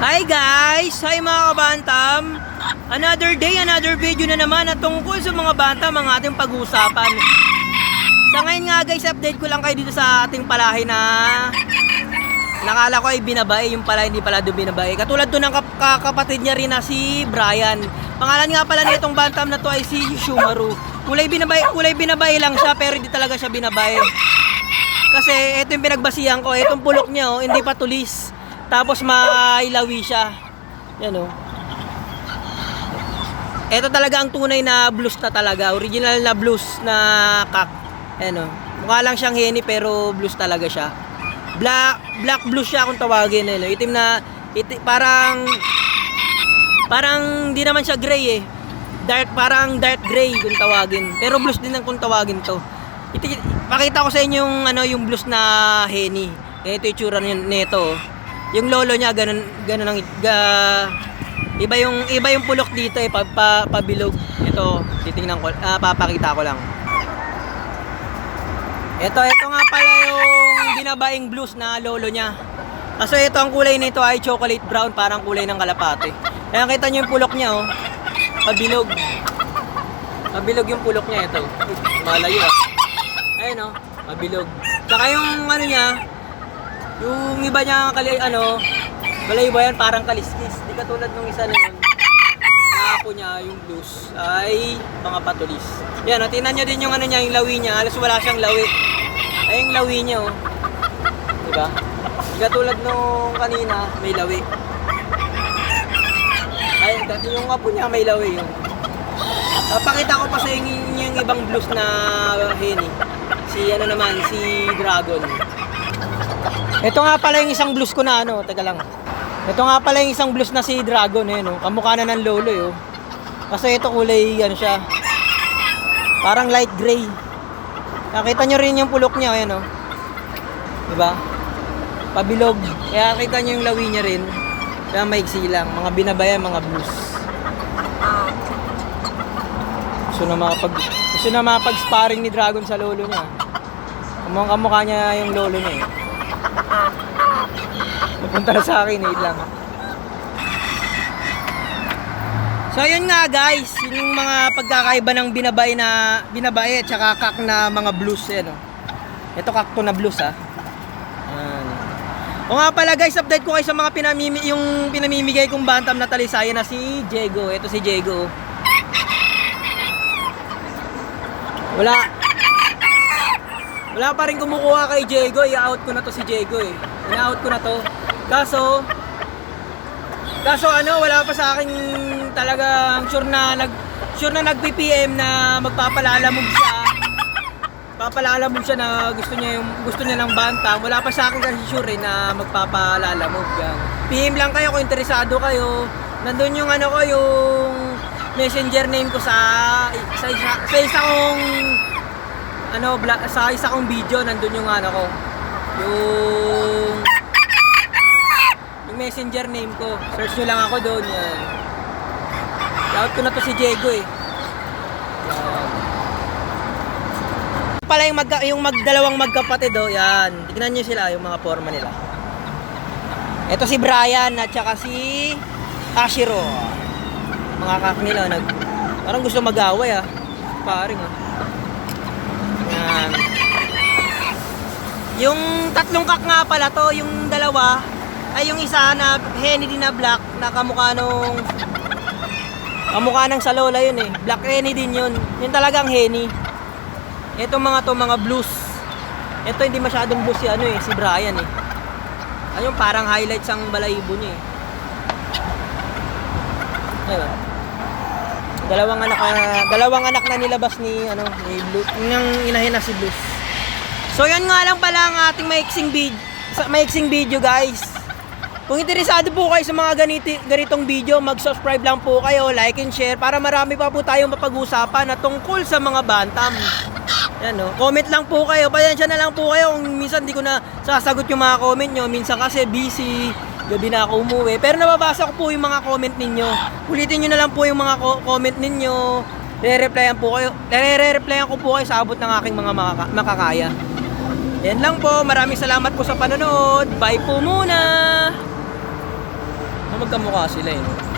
Hi guys! Hi mga kabantam! Another day, another video na naman na tungkol sa mga bantam ang ating pag-uusapan. Sa ngayon nga guys, update ko lang kayo dito sa ating palahi na nakala ko ay binabae, yung pala hindi pala doon binabae. Katulad doon ng kapatid niya rin na si Brian. Pangalan nga pala nitong bantam na to ay si Shumaru. Kulay binabae lang siya pero hindi talaga siya binabae. Kasi ito yung pinagbasihan ko, itong pulok niya oh, hindi pa tulis. Tapos mailawi siya. Yan o. Ito talaga ang tunay na blues na talaga. Original na blues na kak. Yan o. Mukha lang siyang henny pero blues talaga siya. Black blues siya kung tawagin. Yan, itim na, parang di naman siya gray eh. Parang dark gray kung tawagin. Pero blues din ang kung tawagin to. Pakita ko sa inyo yung blues na henny. Ito yung tsura nito. Yung lolo niya ganun iba yung pulok dito eh, pabilog. Ito, titingnan ko, papakita ko lang. Ito nga pala yung binabaing blues na lolo niya. Kaso ito ang kulay nito ay chocolate brown, parang kulay ng kalapate. Kaya kita niyo yung pulok niya oh. Pabilog. Pabilog yung pulok niya ito. Malayo ah. Ayun oh, pabilog. Saka yung niya, yung iba niya balaybo yan parang kaliskis. Di katulad nung isa na yun. Nakapo niya yung blues ay mga patulis. Yan, tingnan nyo din yung niya, yung lawi niya. Halos wala siyang lawi. Ay yung lawi niya oh. Diba? Di katulad nung kanina, may lawi. Ay, yung apo niya may lawi yun. Pakita ko pa sa inyo yung ibang blues na henny. Si Dragon. Ito nga pala yung isang blues ko na teka lang. Ito nga pala yung isang blues na si Dragon kamukha na ng lolo eh. Kasi ito kulay siya. Parang light gray. Nakita nyo rin yung pulok niya Diba? Pabilog. Kaya kita nyo yung lawi niya rin. Kaya maiksi lang. Mga binabayan, mga blues. Gusto na mapag-sparring ni Dragon sa lolo niya. Kamukha niya yung lolo niya eh. Napunta na sa akin lang. So yun nga guys, yung mga pagkakaiba ng binabae at saka kak na mga blues Ito kakto na blues O nga pala guys, update ko kayo sa mga pinamimigay kong bantam na talisayan na si Diego. Ito si Diego. Wala pa rin kumukuha kay Diego. I-out ko na to si Diego eh. In-out ko na to. Kaso wala pa sa akin talagang sure na nag-PPM na magpapalalamog siya. Papalalamog siya na gusto niya ng bantam. Wala pa sa akin kasi sure na magpapalalamog yan. PM lang kayo kung interesado kayo. Nandun yung yung messenger name ko sa isa kong video, nandun yung yung messenger name ko. Search nyo lang ako doon yan. Shout ko na to si Diego eh. Yan. Pala yung dalawang magkapatid yan. Tignan nyo sila yung mga forma nila. Ito si Brian at saka si Hashiro. Mga kak nila parang gusto mag-away paring Yan. Yung tatlong kak nga pala to, yung dalawa ay yung isa na henny din na black na kamukha ng sa lola yun eh. Black henny din yun. Yun talagang henny. Itong mga blues. Ito hindi masyadong blues si Brian eh. Ayun parang highlights ang balahibo niya eh. Ayun. Dalawang anak na nilabas ni Blue, ng inahin na si Blues. So yan nga lang pala ang ating maiksing video guys. Kung interesado po kayo sa mga ganitong video, mag-subscribe lang po kayo, like and share para marami pa po tayong mapag-usapan na tungkol sa mga bantam. Yan comment lang po kayo. Pasensya na lang po kayo kung minsan di ko na sasagot yung mga comment nyo. Minsan kasi busy. Gabi na ako umuwi. Pero nababasa ko po yung mga comment ninyo. Ulitin nyo na lang po yung mga comment ninyo. Re-replyan ko po kayo sa abot ng aking mga makakaya. Yan lang po. Maraming salamat po sa panonood. Bye po muna. magkamukha sila eh. No?